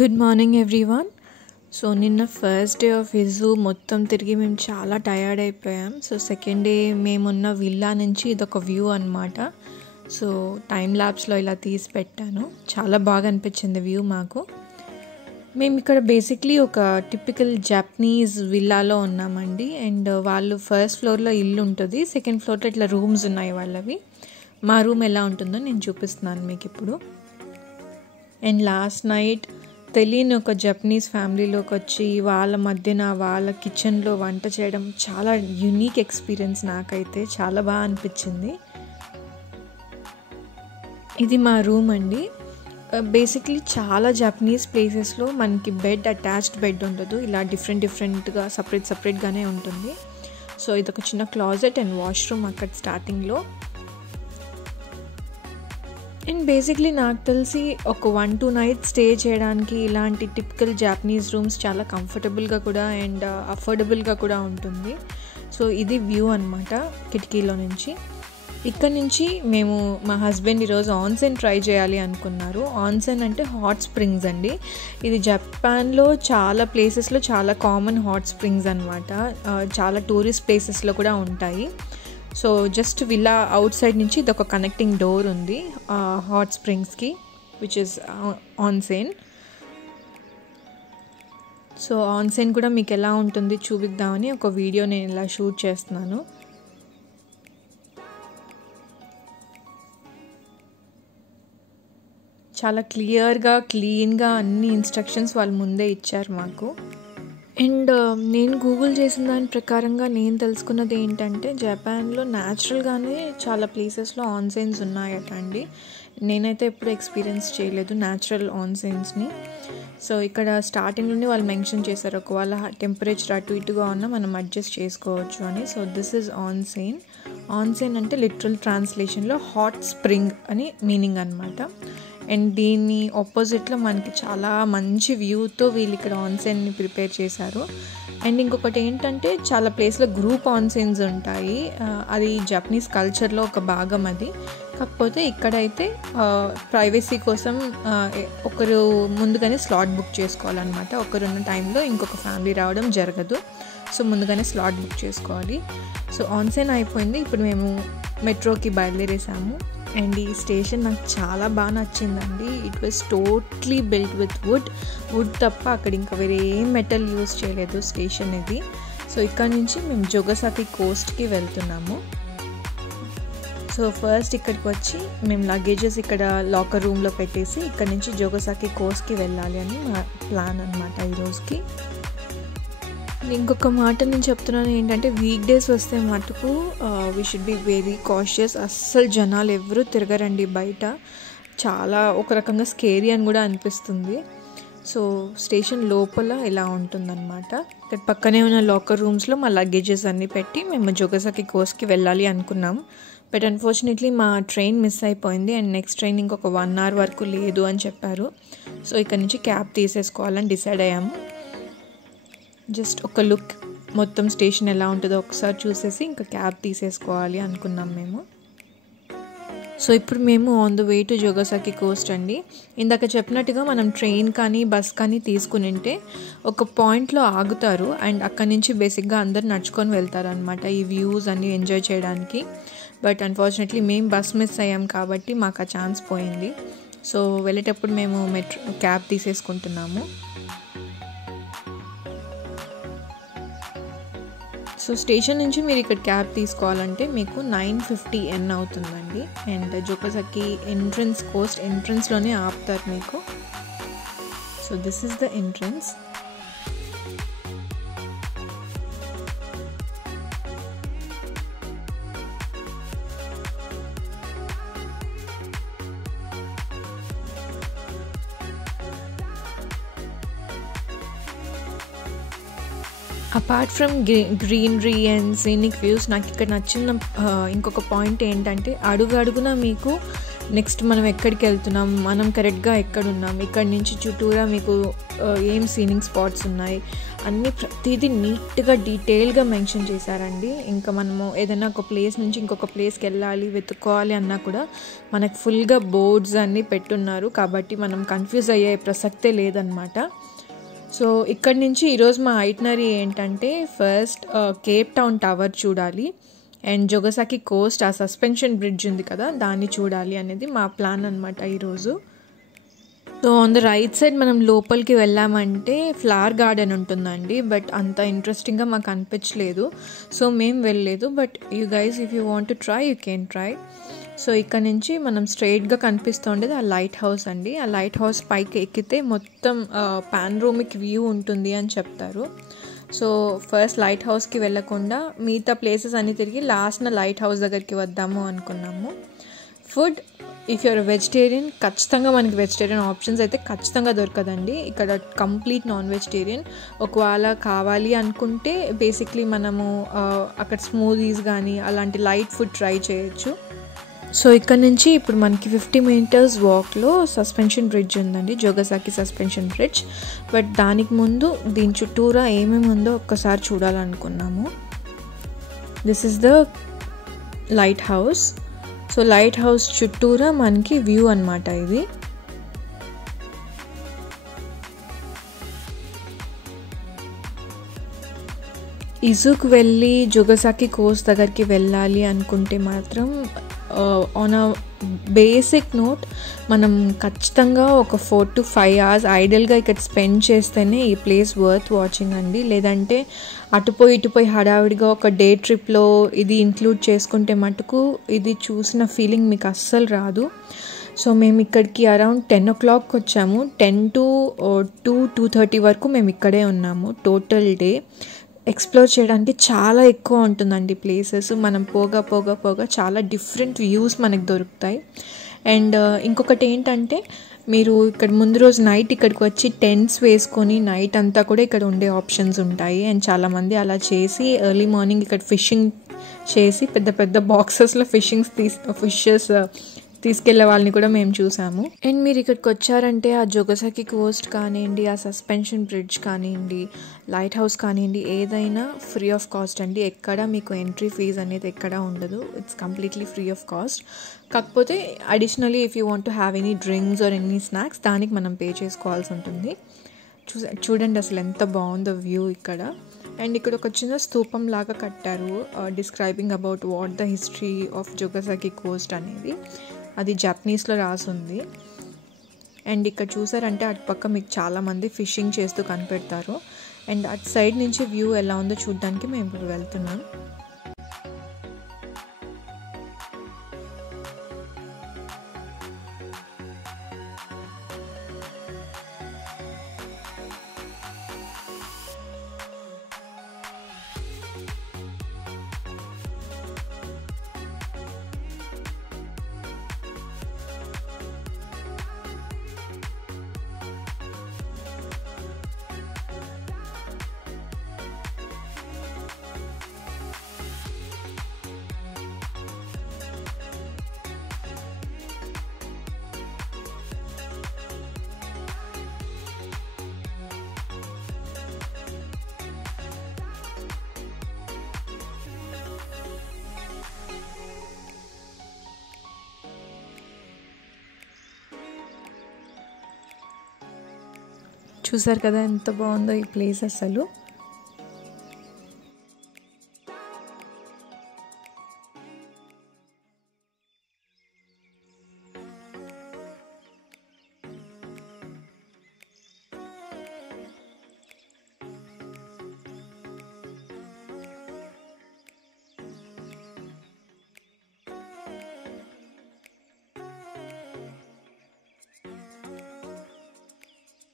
Good morning everyone. So నిన్న first day of ఇజు మొత్తం తిరిగి మేము చాలా టయర్డ్ అయిపోయాం. సో సెకండ్ డే మేమున్న విల్లా నుంచి ఇదొక వ్యూ అనమాట. సో టైం ల్యాబ్స్లో ఇలా తీసి పెట్టాను. చాలా బాగా అనిపించింది వ్యూ మాకు. మేము ఇక్కడ బేసిక్లీ ఒక టిపికల్ జాపనీస్ విల్లాలో ఉన్నామండి. అండ్ వాళ్ళు ఫస్ట్ ఫ్లోర్లో ఇల్లు ఉంటుంది, సెకండ్ ఫ్లోర్లో ఇట్లా రూమ్స్ ఉన్నాయి వాళ్ళవి. మా రూమ్ ఎలా ఉంటుందో నేను చూపిస్తున్నాను మీకు ఇప్పుడు. అండ్ లాస్ట్ నైట్ తెలియని ఒక జపనీస్ ఫ్యామిలీలోకి వచ్చి వాళ్ళ మధ్యన వాళ్ళ కిచెన్లో వంట చేయడం చాలా యూనిక్ ఎక్స్పీరియన్స్. నాకైతే చాలా బాగా అనిపించింది. ఇది మా రూమ్ అండి. బేసిక్లీ చాలా జపనీస్ ప్లేసెస్లో మనకి బెడ్ అటాచ్డ్ బెడ్ ఉండదు, ఇలా డిఫరెంట్గా సపరేట్గానే ఉంటుంది. సో ఇదొక చిన్న క్లాజెట్ అండ్ వాష్రూమ్ అక్కడ స్టార్టింగ్లో. అండ్ బేసిక్లీ నాకు తెలిసి ఒక 1-2 నైట్స్ స్టే చేయడానికి ఇలాంటి టిపికల్ జాపనీస్ రూమ్స్ చాలా కంఫర్టబుల్గా కూడా అండ్ అఫోర్డబుల్గా కూడా ఉంటుంది. సో ఇది వ్యూ అనమాట కిటికీలో నుంచి. ఇక్కడ నుంచి మేము మా హస్బెండ్ ఈరోజు ఆన్సెన్ ట్రై చేయాలి అనుకున్నారు. ఆన్సెన్ అంటే హాట్ స్ప్రింగ్స్ అండి. ఇది జపాన్లో చాలా ప్లేసెస్లో చాలా కామన్ హాట్ స్ప్రింగ్స్ అనమాట. చాలా టూరిస్ట్ ప్లేసెస్లో కూడా ఉంటాయి. So just villa out side నుంచి ఇది ఒక కనెక్టింగ్ డోర్ ఉంది హాట్ స్ప్రింగ్స్కి, విచ్ ఇస్ ఆన్సెన్. సో ఆన్సెన్ కూడా మీకు ఎలా ఉంటుంది చూపిద్దామని ఒక వీడియో నేను ఇలా షూట్ చేస్తున్నాను. చాలా క్లియర్గా క్లీన్గా అన్ని ఇన్స్ట్రక్షన్స్ వాళ్ళు ముందే ఇచ్చారు మాకు. అండ్ నేను గూగుల్ చేసిన దాని ప్రకారంగా నేను తెలుసుకున్నది ఏంటంటే జపాన్లో న్యాచురల్గానే చాలా ప్లేసెస్లో ఆన్సెన్స్ ఉన్నాయట అండి. నేనైతే ఎప్పుడు ఎక్స్పీరియన్స్ చేయలేదు న్యాచురల్ ఆన్సెన్స్ని. సో ఇక్కడ స్టార్టింగ్ నుండి వాళ్ళు మెన్షన్ చేశారు, ఒకవేళ టెంపరేచర్ అటు ఇటుగా ఉన్నా మనం అడ్జస్ట్ చేసుకోవచ్చు అని. So this is onsen. Onsen అంటే లిటరల్ ట్రాన్స్లేషన్లో హాట్ స్ప్రింగ్ అని మీనింగ్ అనమాట. అండ్ దీన్ని ఆపోజిట్లో మనకి చాలా మంచి వ్యూతో వీళ్ళు ఇక్కడ ఆన్సెన్ని ప్రిపేర్ చేశారు. అండ్ ఇంకొకటి ఏంటంటే చాలా ప్లేస్లో గ్రూప్ ఆన్సెన్స్ ఉంటాయి, అది జపనీస్ కల్చర్లో ఒక భాగం అది. కాకపోతే ఇక్కడైతే ప్రైవసీ కోసం ఒకరు ముందుగానే స్లాట్ బుక్ చేసుకోవాలన్నమాట. ఒకరున్న టైంలో ఇంకొక ఫ్యామిలీ రావడం జరగదు. సో ముందుగానే స్లాట్ బుక్ చేసుకోవాలి. సో ఆన్సెన్ అయిపోయింది. ఇప్పుడు మేము మెట్రోకి బయలుదేరేసాము. అండ్ ఈ స్టేషన్ నాకు చాలా బాగా నచ్చిందండి. It was totally built with would తప్ప అక్కడ ఇంకా వేరే ఏం మెటల్ యూజ్ చేయలేదు స్టేషన్ ఇది. సో ఇక్కడ నుంచి మేము జోగసాకి కోస్ట్కి వెళ్తున్నాము. సో ఫస్ట్ ఇక్కడికి వచ్చి మేము లగేజెస్ ఇక్కడ లాకర్ రూమ్లో పెట్టేసి ఇక్కడ నుంచి జోగసాకి కోస్ట్కి వెళ్ళాలి అని మా ప్లాన్ అనమాట ఈరోజుకి. ఇంకొక మాట నేను చెప్తున్నాను ఏంటంటే వీక్ డేస్ వస్తే మటుకు we should be very cautious. అస్సలు జనాలు ఎవరు తిరగరండి బయట. చాలా ఒక రకంగా స్కేరీ అని కూడా అనిపిస్తుంది. సో స్టేషన్ లోపల ఇలా ఉంటుందన్నమాట. ఇక్కడ పక్కనే ఉన్న లాకర్ రూమ్స్లో మా లగేజెస్ అన్నీ పెట్టి మేము జోగసాకి కోస్ట్కి వెళ్ళాలి అనుకున్నాం. బట్ అన్ఫార్చునేట్లీ మా ట్రైన్ మిస్ అయిపోయింది అండ్ నెక్స్ట్ ట్రైన్ ఇంకొక 1 hour వరకు లేదు అని చెప్పారు. సో ఇక్కడ నుంచి క్యాబ్ తీసేసుకోవాలని డిసైడ్ అయ్యాము. జస్ట్ ఒక లుక్ మొత్తం స్టేషన్ ఎలా ఉంటుందో ఒకసారి చూసేసి ఇంకా క్యాబ్ తీసేసుకోవాలి అనుకున్నాం మేము. సో ఇప్పుడు మేము on the way to Jogasaki coast అండి. ఇందాక చెప్పినట్టుగా మనం ట్రైన్ కానీ బస్ కానీ తీసుకుని ఉంటే ఒక పాయింట్లో ఆగుతారు అండ్ అక్కడి నుంచి బేసిక్గా అందరు నడుచుకొని వెళ్తారు అనమాట ఈ వ్యూస్ అన్నీ ఎంజాయ్ చేయడానికి. బట్ అన్ఫార్చునేట్లీ మేము బస్ మిస్ అయ్యాం కాబట్టి మాకు ఆ ఛాన్స్ పోయింది. సో వెళ్ళేటప్పుడు మేము క్యాబ్ తీసేసుకుంటున్నాము. సో స్టేషన్ నుంచి మీరు ఇక్కడ క్యాబ్ తీసుకోవాలంటే మీకు 950 yen అవుతుందండి. అండ్ జోగసాకి కోస్ట్ ఎంట్రన్స్లోనే ఆపుతారు మీకు. So this is the entrance. Apart from greenery and scenic views నాకు ఇక్కడ నచ్చిన ఇంకొక పాయింట్ ఏంటంటే అడుగున మీకు నెక్స్ట్ మనం ఎక్కడికి వెళ్తున్నాం, మనం కరెక్ట్గా ఎక్కడున్నాం, ఇక్కడి నుంచి చుట్టూరా మీకు ఏం సీనింగ్ స్పాట్స్ ఉన్నాయి అన్నీ ప్రతిదీ నీట్గా డీటెయిల్గా మెన్షన్ చేశారండి. ఇంకా మనము ఏదైనా ఒక ప్లేస్ నుంచి ఇంకొక ప్లేస్కి వెళ్ళాలి వెతుక్కోవాలి అన్నా కూడా మనకు ఫుల్గా బోర్డ్స్ అన్నీ పెట్టున్నారు, కాబట్టి మనం కన్ఫ్యూజ్ అయ్యే ప్రసక్తే లేదనమాట. సో ఇక్కడి నుంచి ఈరోజు మా ఐటినరీ ఏంటంటే ఫస్ట్ కేప్ టౌన్ టవర్ చూడాలి అండ్ జోగసాకి కోస్ట్, ఆ సస్పెన్షన్ బ్రిడ్జ్ ఉంది కదా దాన్ని చూడాలి అనేది మా ప్లాన్ అనమాట ఈరోజు. So on the right side మనం లోపలికి వెళ్ళామంటే ఫ్లవర్ గార్డెన్ ఉంటుందండి, బట్ అంత ఇంట్రెస్టింగ్గా మాకు అనిపించలేదు, సో మేము వెళ్ళలేదు. But you guys if you want to try you can try. So ఇక్కడ నుంచి మనం స్ట్రైట్గా కనిపిస్తుండేది ఆ లైట్ హౌస్ అండి. ఆ లైట్ హౌస్ పైకి ఎక్కితే మొత్తం పానరోమిక్ వ్యూ ఉంటుంది అని చెప్తారు. సో ఫస్ట్ లైట్ హౌస్కి వెళ్ళకుండా మిగతా ప్లేసెస్ అన్నీ తిరిగి లాస్ట్న లైట్ హౌస్ దగ్గరికి వద్దాము అనుకున్నాము. ఫుడ్, ఇఫ్ యూఆర్ వెజిటేరియన్ ఖచ్చితంగా మనకి వెజిటేరియన్ ఆప్షన్స్ అయితే ఖచ్చితంగా దొరకదండి ఇక్కడ, కంప్లీట్ నాన్ వెజిటేరియన్. ఒకవేళ కావాలి అనుకుంటే బేసిక్లీ మనము అక్కడ స్మూదీస్ కానీ అలాంటి లైట్ ఫుడ్ ట్రై చేయొచ్చు. సో ఇక్కడ నుంచి ఇప్పుడు మనకి 50 మీటర్స్ వాక్లో సస్పెన్షన్ బ్రిడ్జ్ ఉందండి, జోగసాకి సస్పెన్షన్ బ్రిడ్జ్. బట్ దానికి ముందు దీని చుట్టూరా ఏమేమి ఉందో ఒక్కసారి చూడాలనుకున్నాము. This is the lighthouse. So lighthouse చుట్టూరా మనకి వ్యూ అన్నమాట ఇది. ఇజుకు వెళ్ళి జోగసాకి కోస్ట్ దగ్గరికి వెళ్ళాలి అనుకుంటే మాత్రం ఆన్ అ బేసిక్ నోట్ మనం ఖచ్చితంగా ఒక 4 to 5 hours ఐడియల్గా ఇక్కడ స్పెండ్ చేస్తేనే ఈ ప్లేస్ వర్త్ వాచింగ్ అండి. లేదంటే అటుపోయి ఇటుపోయి హడావిడిగా ఒక డే ట్రిప్లో ఇది ఇంక్లూడ్ చేసుకుంటే మటుకు ఇది చూసిన ఫీలింగ్ మీకు అస్సలు రాదు. సో మేము ఇక్కడికి అరౌండ్ 10 o'clock వచ్చాము, 10 to 2:30 వరకు మేము ఇక్కడే ఉన్నాము. టోటల్ డే ఎక్స్ప్లోర్ చేయడానికి చాలా ఎక్కువ ఉంటుందండి ప్లేసెస్. మనం పోగా చాలా డిఫరెంట్ వ్యూస్ మనకు దొరుకుతాయి. అండ్ ఇంకొకటి ఏంటంటే మీరు ఇక్కడ ముందు రోజు నైట్ ఇక్కడికి వచ్చి టెంట్స్ వేసుకొని నైట్ అంతా కూడా ఇక్కడ ఉండే ఆప్షన్స్ ఉంటాయి. అండ్ చాలామంది అలా చేసి ఎర్లీ మార్నింగ్ ఇక్కడ ఫిషింగ్ చేసి పెద్ద పెద్ద బాక్సెస్లో ఫిషెస్ తీసుకెళ్లే వాళ్ళని కూడా మేము చూసాము. అండ్ మీరు ఇక్కడికి వచ్చారంటే ఆ జోగసాకి కోస్ట్ కానివ్వండి, ఆ సస్పెన్షన్ బ్రిడ్జ్ కానివ్వండి, లైట్ హౌస్ కానివ్వండి, ఏదైనా ఫ్రీ ఆఫ్ కాస్ట్ అండి. ఎక్కడ మీకు ఎంట్రీ ఫీజ్ అనేది ఎక్కడ ఉండదు, it's completely free of cost. కాకపోతే additionally if you want to have any drinks or any snacks దానికి మనం పే చేసుకోవాల్సి ఉంటుంది. చూడండి అసలు ఎంత బాగుందో వ్యూ ఇక్కడ. అండ్ ఇక్కడ ఒక చిన్న స్తూపం లాగా కట్టారు describing about what the history of Jogasaki coast అనేది. అది జపనీస్లో రాసుంది. అండ్ ఇక్కడ చూసారంటే అటు పక్క మీకు చాలామంది ఫిషింగ్ చేస్తూ కనిపెడతారు. అండ్ అటు సైడ్ నుంచి వ్యూ ఎలా ఉందో చూడడానికి మేము ఇప్పుడు వెళ్తున్నాం. చూసారు కదా ఎంత బాగుందో ఈ ప్లేస్ అసలు.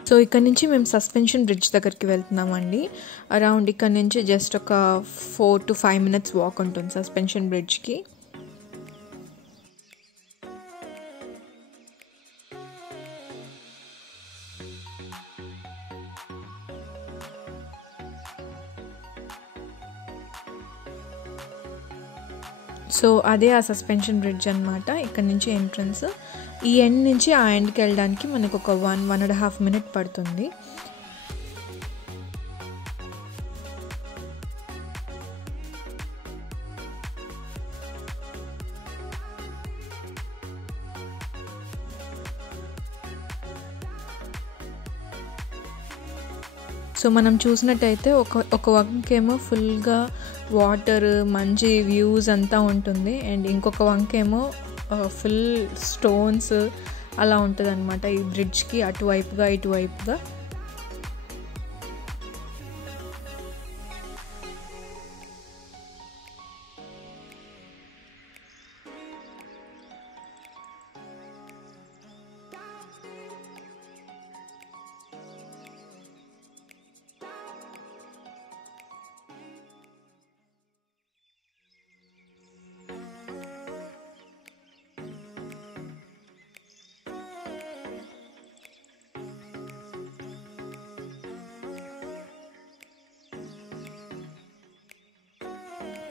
సో ఇక్కడ నుంచి మేము సస్పెన్షన్ బ్రిడ్జ్ దగ్గరికి వెళ్తున్నామండి. అరౌండ్ ఇక్కడ నుంచి జస్ట్ ఒక 4 to 5 minutes వాక్ ఉంటుంది సస్పెన్షన్ బ్రిడ్జ్కి. సో అదే ఆ సస్పెన్షన్ బ్రిడ్జ్ అనమాట. ఇక్కడ నుంచి ఎంట్రన్స్. ఈ ఎండ్ నుంచి ఆ ఎండ్కి వెళ్ళడానికి మనకు ఒక 1.5 minute పడుతుంది. సో మనం చూసినట్టయితే ఒక వంకేమో ఫుల్గా వాటర్, మంచి వ్యూస్ అంతా ఉంటుంది. అండ్ ఇంకొక వంకేమో ఫుల్ స్టోన్స్ అలా ఉంటుంది అనమాట ఈ బ్రిడ్జ్కి అటువైపుగా ఇటువైపుగా.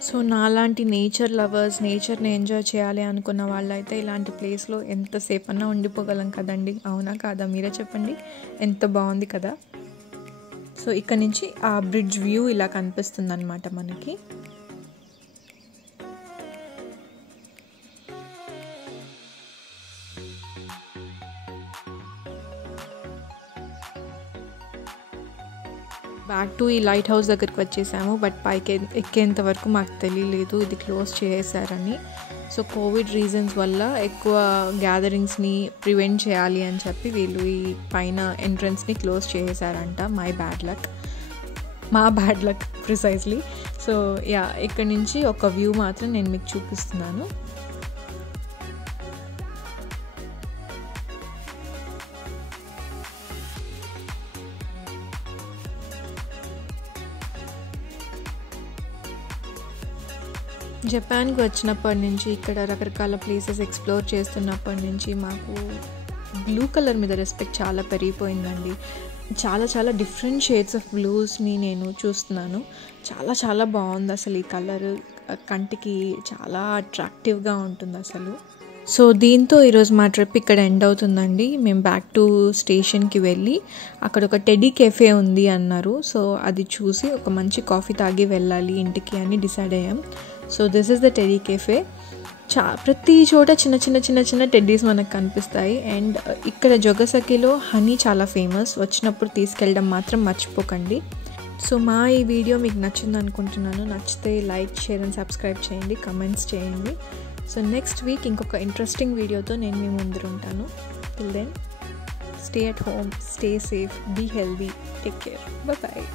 సో నాలాంటి నేచర్ లవర్స్, నేచర్ని ఎంజాయ్ చేయాలి అనుకున్న వాళ్ళైతే ఇలాంటి ప్లేస్లో ఎంతసేపన్నా ఉండిపోగలం కదండి. అవునా కాదా, మీరే చెప్పండి. ఎంత బాగుంది కదా. సో ఇక్కడ నుంచి ఆ బ్రిడ్జ్ వ్యూ ఇలా కనిపిస్తుంది అనమాట మనకి. బ్యాక్ టు ఈ లైట్ హౌస్ దగ్గరికి వచ్చేసాము. బట్ పైకి ఎక్కేంత వరకు మాకు తెలియలేదు ఇది క్లోజ్ చేసేసారని. సో కోవిడ్ రీజన్స్ వల్ల ఎక్కువ గ్యాదరింగ్స్ని ప్రివెంట్ చేయాలి అని చెప్పి వీళ్ళు ఈ పైన ఎంట్రన్స్ని క్లోజ్ చేసేసారంట. మా bad luck precisely. So yeah, ఇక్కడ నుంచి ఒక వ్యూ మాత్రం నేను మీకు చూపిస్తున్నాను. జపాన్కి వచ్చినప్పటి నుంచి ఇక్కడ రకరకాల ప్లేసెస్ ఎక్స్ప్లోర్ చేస్తున్నప్పటి నుంచి మాకు బ్లూ కలర్ మీద రెస్పెక్ట్ చాలా పెరిగిపోయిందండి. చాలా డిఫరెంట్ షేడ్స్ ఆఫ్ బ్లూస్ని నేను చూస్తున్నాను. చాలా బాగుంది అసలు. ఈ కలర్ కంటికి చాలా అట్రాక్టివ్గా ఉంటుంది అసలు. సో దీంతో ఈరోజు మా ట్రిప్ ఇక్కడ ఎండ్ అవుతుందండి. మేము బ్యాక్ టు స్టేషన్కి వెళ్ళి అక్కడ ఒక టెడీ కెఫే ఉంది అన్నారు. సో అది చూసి ఒక మంచి కాఫీ తాగి వెళ్ళాలి ఇంటికి అని డిసైడ్ అయ్యాం. So this is the teddy cafe. ప్రతి చోట చిన్న టెడ్డీస్ మనకు కనిపిస్తాయి. అండ్ ఇక్కడ జొగసకిలో హనీ చాలా ఫేమస్. వచ్చినప్పుడు తీసుకెళ్ళడం మాత్రం మర్చిపోకండి. సో మా ఈ వీడియో మీకు నచ్చింది అనుకుంటున్నాను. నచ్చితే లైక్, షేర్ అండ్ సబ్స్క్రైబ్ చేయండి, కమెంట్స్ చేయండి. సో నెక్స్ట్ వీక్ ఇంకొక ఇంట్రెస్టింగ్ వీడియోతో నేను మీ ముందు ఉంటాను. Till then, stay at home, stay safe, be healthy, take care, bye.